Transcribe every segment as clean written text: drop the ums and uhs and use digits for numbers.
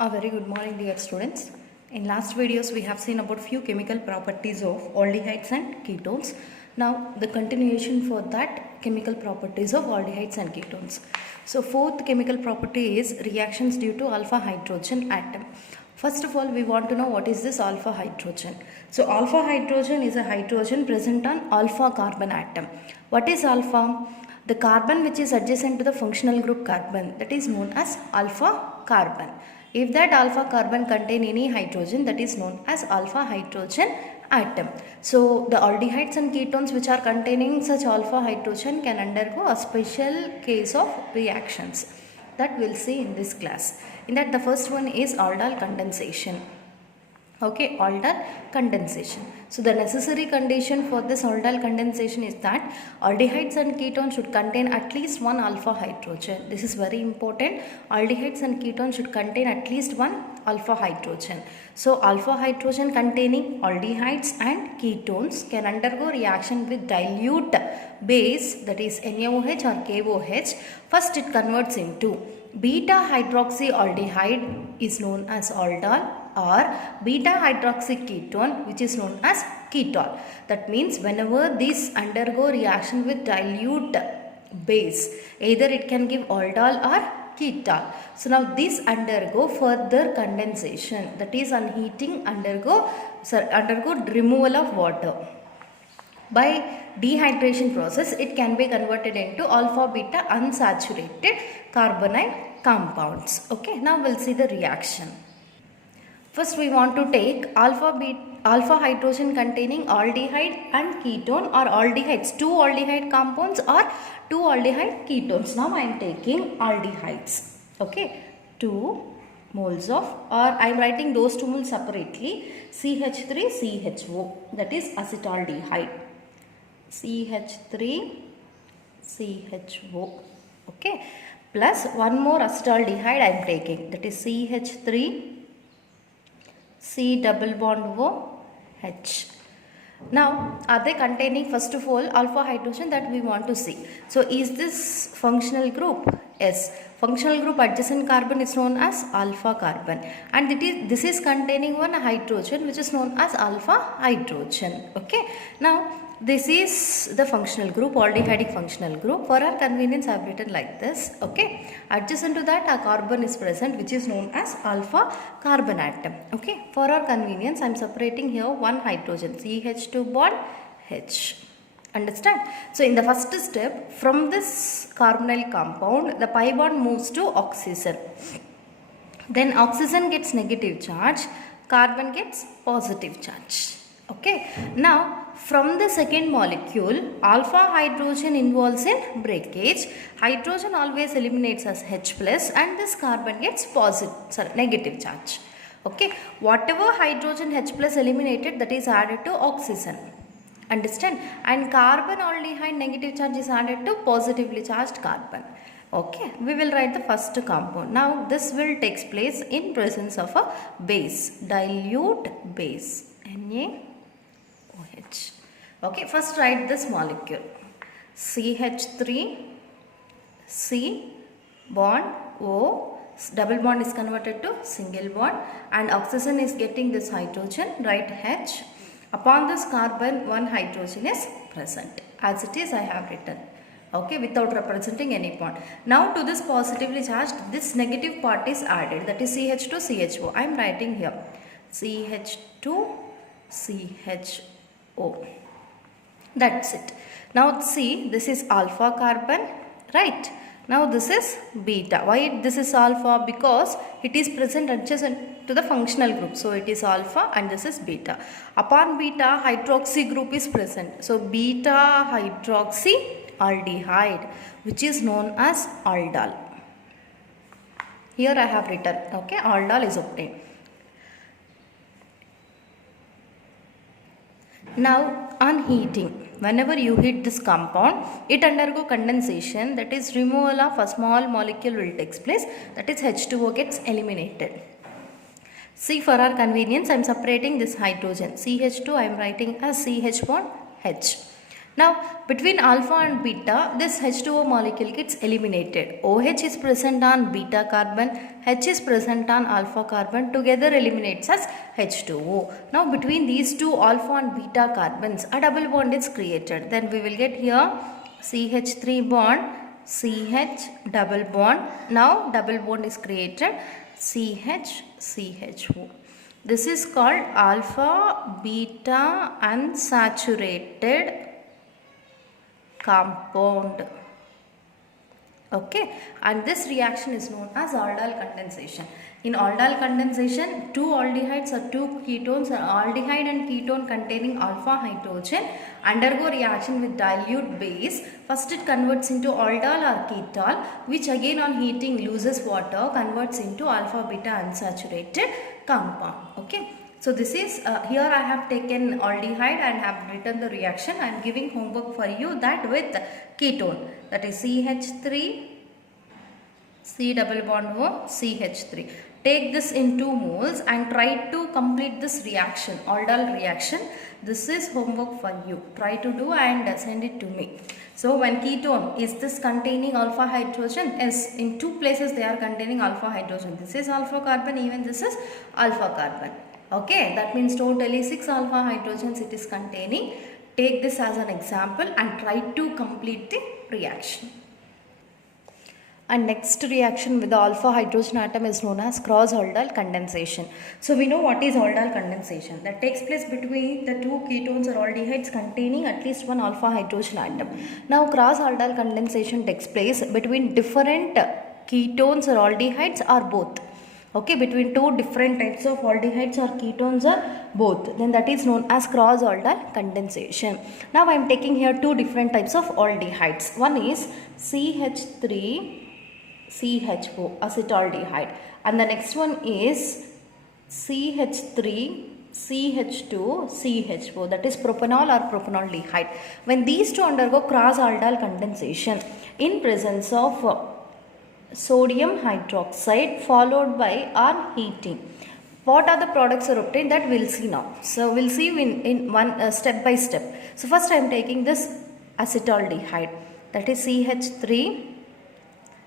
A very good morning, dear students. In last videos we have seen about few chemical properties of aldehydes and ketones. Now the continuation for that chemical properties of aldehydes and ketones. So fourth chemical property is reactions due to alpha hydrogen atom. First of all, we want to know what is this alpha hydrogen. So alpha hydrogen is a hydrogen present on alpha carbon atom. What is alpha? The carbon which is adjacent to the functional group carbon, that is known as alpha carbon. If that alpha carbon contain any hydrogen, that is known as alpha hydrogen atom. So the aldehydes and ketones which are containing such alpha hydrogen can undergo a special case of reactions that we'll see in this class. In that, the first one is aldol condensation. Okay, aldol condensation. So the necessary condition for this aldol condensation is that aldehydes and ketones should contain at least one alpha hydrogen. This is very important. Aldehydes and ketones should contain at least one alpha hydrogen. So alpha hydrogen containing aldehydes and ketones can undergo reaction with dilute base, that is NaOH or KOH. First it converts into beta hydroxyaldehyde is known as aldol, or beta hydroxy ketone which is known as ketol. That means whenever these undergo reaction with dilute base, either it can give aldol or ketol. So now these undergo further condensation, that is on heating undergo removal of water. By dehydration process, it can be converted into alpha beta unsaturated carbonyl compounds. Okay, now we'll see the reaction. First we want to take alpha hydrogen containing aldehyde and ketone, or aldehydes, two aldehyde compounds or two aldehyde ketones. Now I am taking aldehydes. Okay, 2 moles of, or I am writing those 2 moles separately, CH3CHO, that is acetaldehyde. CH3CHO. Okay, plus one more acetaldehyde I am taking, that is CH3 C double bond OH. Now, are they containing, first of all, alpha hydrogen, that we want to see. So, is this functional group? Yes. Functional group adjacent carbon is known as alpha carbon, and this is containing one hydrogen which is known as alpha hydrogen. Okay. Now, this is the functional group, aldehydic functional group. For our convenience, I have written like this. Okay. Adjacent to that, a carbon is present which is known as alpha carbon atom. Okay. For our convenience, I am separating here one hydrogen, CH2 bond H. Understand? So in the first step, from this carbonyl compound, the pi bond moves to oxygen. Then oxygen gets negative charge, carbon gets positive charge. Okay. Now from the second molecule, alpha hydrogen involves in breakage. Hydrogen always eliminates as H plus, and this carbon gets negative charge. Okay. Whatever hydrogen H plus eliminated, that is added to oxygen. Understand? And carbon aldehyde negative charge is added to positively charged carbon. Okay, we will write the first compound. Now this will takes place in presence of a base, dilute base, NaOH. Okay, first write this molecule, CH3 C bond O, double bond is converted to single bond, and oxygen is getting this hydrogen, write H. Upon this carbon, one hydrogen is present. As it is, I have written. Okay, without representing any bond. Now to this positively charged, this negative part is added, that is CH2CHO. I am writing here CH2CHO. That's it. Now see, this is alpha carbon, right? Now this is beta. Why this is alpha? Because it is present adjacent to the functional group. So it is alpha, and this is beta. Upon beta, hydroxy group is present. So beta hydroxyaldehyde, which is known as aldol. Here I have written, okay, aldol is obtained. Now on heating, whenever you heat this compound, it undergo condensation, that is removal of a small molecule will take place, that is H2O gets eliminated. See, for our convenience, I am separating this hydrogen, CH2 I am writing as CH bond H. Now between alpha and beta, this H2O molecule gets eliminated. OH is present on beta carbon, H is present on alpha carbon, together eliminates as H2O. Now between these two alpha and beta carbons, a double bond is created. Then we will get here CH3 bond, CH double bond. Now double bond is created, CH, CHO. This is called alpha beta unsaturated compound. Okay, and this reaction is known as aldol condensation. In aldol condensation, two aldehydes or two ketones, or aldehyde and ketone containing alpha hydrogen, undergo reaction with dilute base. First it converts into aldol or ketol, which again on heating loses water, converts into alpha beta unsaturated compound. Okay. So this is, here I have taken aldehyde and have written the reaction. I am giving homework for you that with ketone, that is CH3, C double bond O, CH3. Take this in 2 moles and try to complete this reaction, aldol reaction. This is homework for you. Try to do and send it to me. So when ketone, is this containing alpha hydrogen? Yes, in 2 places they are containing alpha hydrogen. This is alpha carbon, even this is alpha carbon. Okay, that means totally 6 alpha hydrogens it is containing. Take this as an example and try to complete the reaction. And next reaction with the alpha hydrogen atom is known as cross aldol condensation. So we know what is aldol condensation. That takes place between the two ketones or aldehydes containing at least one alpha hydrogen atom. Now cross aldol condensation takes place between different ketones or aldehydes or both. Okay, between two different types of aldehydes or ketones or both, then that is known as cross aldol condensation. Now I am taking here two different types of aldehydes. One is CH3 CHO, acetaldehyde, and the next one is CH3 CH2 CHO, that is propanol or propanoldehyde. When these two undergo cross aldol condensation in presence of sodium hydroxide followed by on heating, what are the products are obtained, that we'll see now. So we'll see in one step by step. So first I am taking this acetaldehyde, that is CH3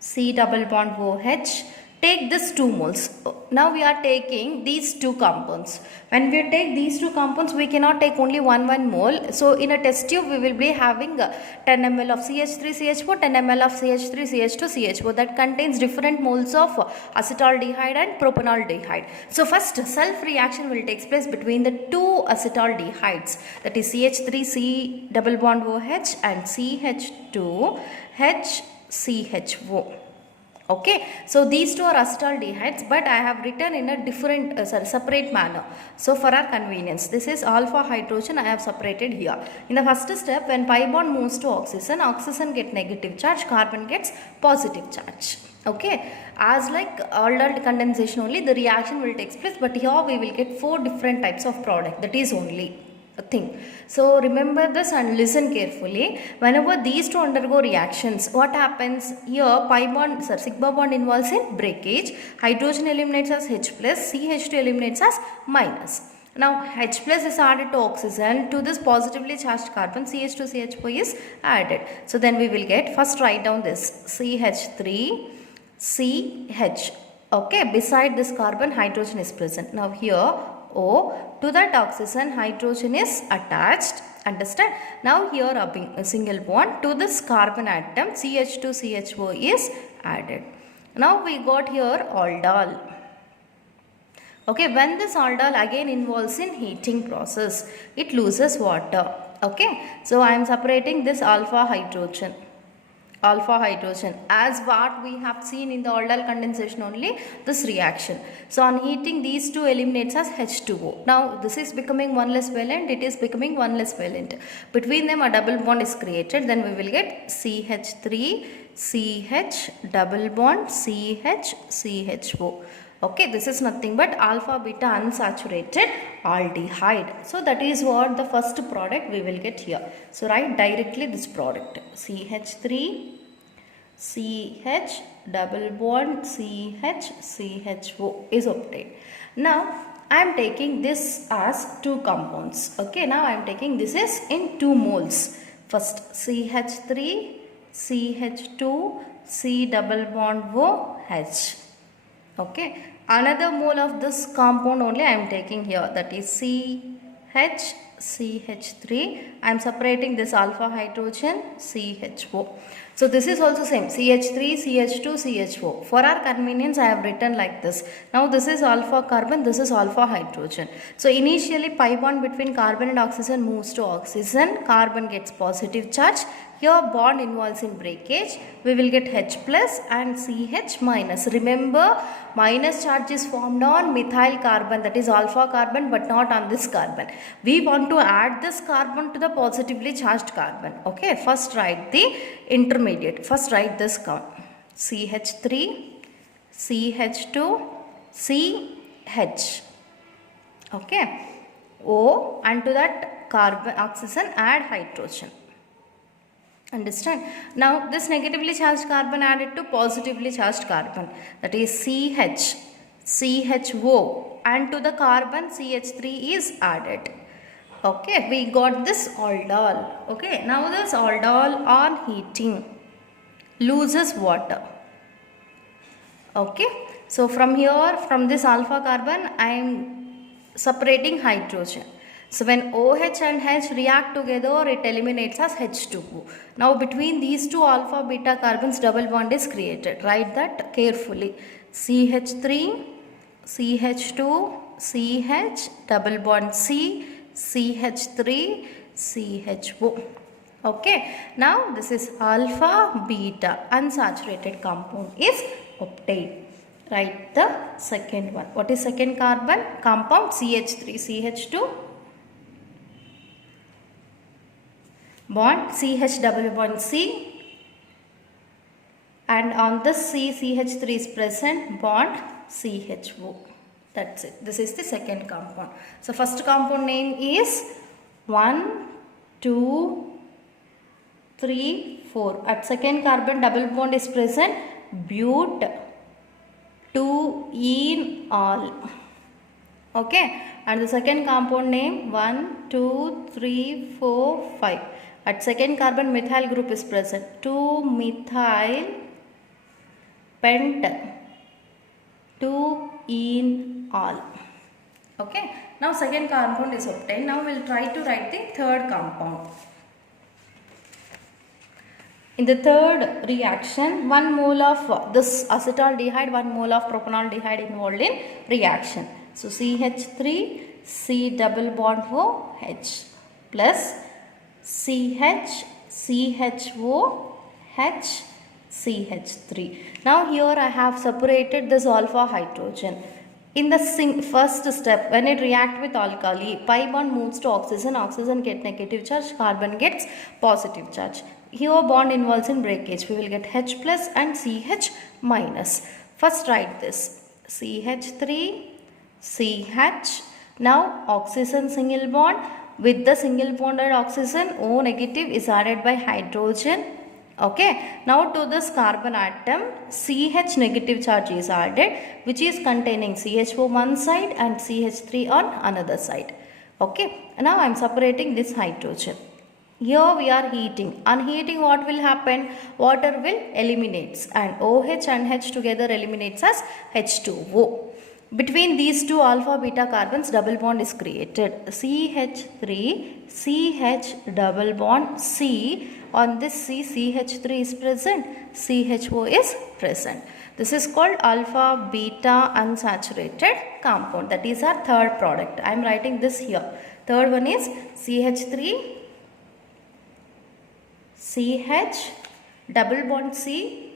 C double bond OH. Take this 2 moles. Now we are taking these two compounds. When we take these two compounds, we cannot take only one mole. So in a test tube, we will be having 10 ml of CH3CH4, 10 ml of CH3CH2CHO that contains different moles of acetaldehyde and propanoldehyde. So first self reaction will take place between the two acetaldehydes, that is CH3C double bond OH and CH2HCHO. Okay, so these two are acetaldehydes, but I have written in a different separate manner. So for our convenience, this is alpha hydrogen I have separated here. In the first step, when pi bond moves to oxygen, oxygen get negative charge, carbon gets positive charge. Okay, as like aldol condensation only, the reaction will take place, but here we will get 4 different types of product. That is only a thing. So remember this and listen carefully. Whenever these two undergo reactions, what happens here? Pi bond, sigma bond involves in breakage. Hydrogen eliminates as H plus, CH2 eliminates as minus. Now H plus is added to oxygen, to this positively charged carbon CH2CHO is added. So then we will get, first write down this CH3 CH. Okay, beside this carbon hydrogen is present. Now here O, to that oxygen hydrogen is attached, understand. Now here a single bond, to this carbon atom CH2CHO is added. Now we got here aldol. Okay, when this aldol again involves in heating process, it loses water. Okay, so I am separating this alpha hydrogen as what we have seen in the aldol condensation only, this reaction. So on heating, these two eliminates as H2O. Now this is becoming one less valent, it is becoming one less valent. Between them a double bond is created, then we will get CH3 CH double bond CH CHO. Okay, this is nothing but alpha beta unsaturated aldehyde. So that is what the first product we will get here. So write directly this product, CH3 CH double bond CH CHO is obtained. Now I am taking this as 2 compounds. Okay, now I am taking this is in 2 moles. First CH3, CH2, C double bond OH. Okay, another mole of this compound only I am taking here, that is CH3. I am separating this alpha hydrogen CHO. So this is also same, CH3, CH2, CHO. For our convenience I have written like this. Now this is alpha carbon, this is alpha hydrogen. So initially pi bond between carbon and oxygen moves to oxygen, carbon gets positive charge. Here bond involves in breakage, we will get H plus and CH minus. Remember, minus charge is formed on methyl carbon, that is alpha carbon, but not on this carbon. We want to add this carbon to the positively charged carbon. Okay, first write the intermediate. First write this count. CH3, CH2, CH. Okay, O, and to that carbon oxygen add hydrogen. Understand? Now this negatively charged carbon added to positively charged carbon, that is CH, CHO, and to the carbon CH3 is added. Okay, we got this aldol. Okay, now this aldol on heating loses water. Okay, so from here, from this alpha carbon I am separating hydrogen. So when OH and H react together, it eliminates as H2O. Now between these two alpha beta carbons double bond is created. Write that carefully. CH3, CH2, CH, double bond C, CH3, CHO. Okay, now this is alpha beta unsaturated compound is obtained. Write the second one. What is second carbon compound? CH3, CH2 bond, CH double bond C, and on this C, CH3 is present, bond CHO. That's it. This is the second compound. So first compound name is 1, 2, 3, 4. At second carbon double bond is present, but 2-enol. Okay, and the second compound name 1, 2, 3, 4, 5. At second carbon methyl group is present, 2-methyl pent 2-enol. Okay, now second compound is obtained. Now we will try to write the third compound. In the third reaction, 1 mole of this acetaldehyde, 1 mole of propanaldehyde involved in reaction. So CH3, C double bond OH plus CH, CHO, H, CH3. Now here I have separated this alpha hydrogen. In the first step, when it reacts with alkali, pi bond moves to oxygen, oxygen gets negative charge, carbon gets positive charge. Here bond involves in breakage, we will get H plus and CH minus. First write this, CH3, CH. Now oxygen single bond, with the single bonded oxygen, O negative is added by hydrogen. Okay, now to this carbon atom, CH negative charge is added, which is containing CHO one side and CH3 on another side. Okay, now I am separating this hydrogen. Here we are heating. On heating, what will happen? Water will eliminates, and OH and H together eliminates as H2O. Between these two alpha beta carbons double bond is created. CH3, CH double bond C. On this C, CH3 is present, CHO is present. This is called alpha beta unsaturated compound. That is our third product. I am writing this here. Third one is CH3, CH double bond C,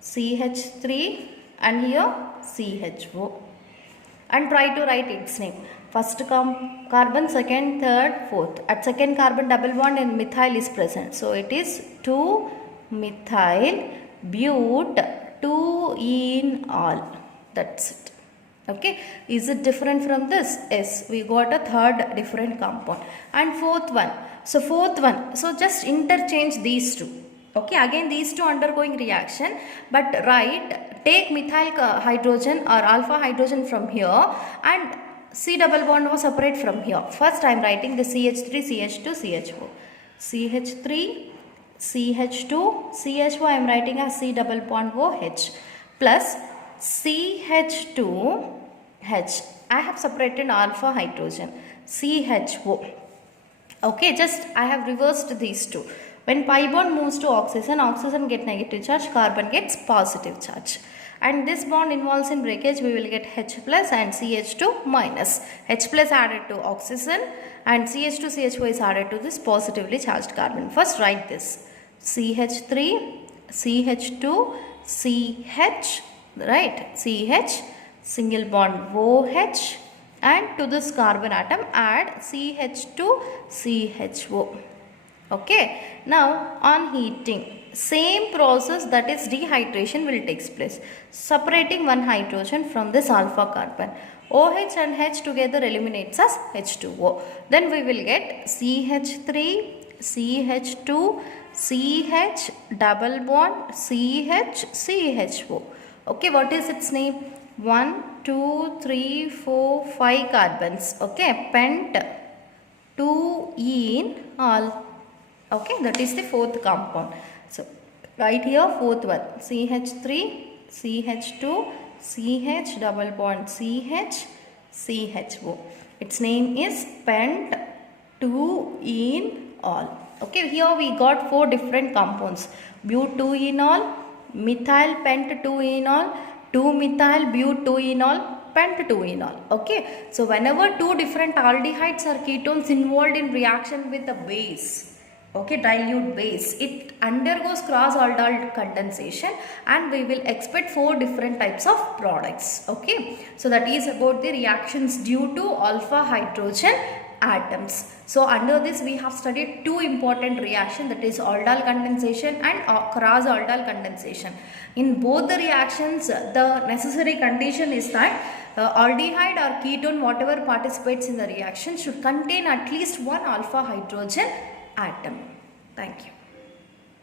CH3, and here CHO. And try to write its name. First carbon, second, third, fourth. At second carbon double bond and methyl is present. So it is 2-methyl but 2-enol. That's it. Okay. Is it different from this? Yes. We got a third different compound. And fourth one. So fourth one. So just interchange these two. Okay. Again these two undergoing reaction. But take methyl hydrogen or alpha hydrogen from here and C double bond was separate from here. First I am writing the CH3, CH2, CHO. CH3, CH2, CHO I am writing as C double bond OH plus CH2H. I have separated alpha hydrogen, CHO. Okay, just I have reversed these two. When pi bond moves to oxygen, oxygen get negative charge, carbon gets positive charge. And this bond involves in breakage, we will get H plus and CH2 minus. H plus added to oxygen and CH2 CHO is added to this positively charged carbon. First write this. CH3, CH2, CH, right? CH, single bond OH, and to this carbon atom add CH2, CHO. Okay, now on heating, same process, that is dehydration, will take place. Separating one hydrogen from this alpha carbon. OH and H together eliminates as H2O. Then we will get CH3, CH2, CH double bond CH, CHO. Okay, what is its name? 1, 2, 3, 4, 5 carbons. Okay, pent 2 in all. Okay, that is the fourth compound. So right here fourth one, CH3, CH2, CH double bond CH, CHO. Its name is pent 2 in all. Okay, here we got 4 different compounds. But 2 in all, methyl pent 2 in all, 2-methyl but 2 in all, pent 2 in all. Okay, so whenever 2 different aldehydes or ketones involved in reaction with the base, okay, dilute base, it undergoes cross-aldol condensation and we will expect 4 different types of products. Okay, so that is about the reactions due to alpha hydrogen atoms. So under this we have studied 2 important reactions, that is aldol condensation and cross-aldol condensation. In both the reactions, the necessary condition is that aldehyde or ketone, whatever participates in the reaction, should contain at least one alpha hydrogen atom. Thank you.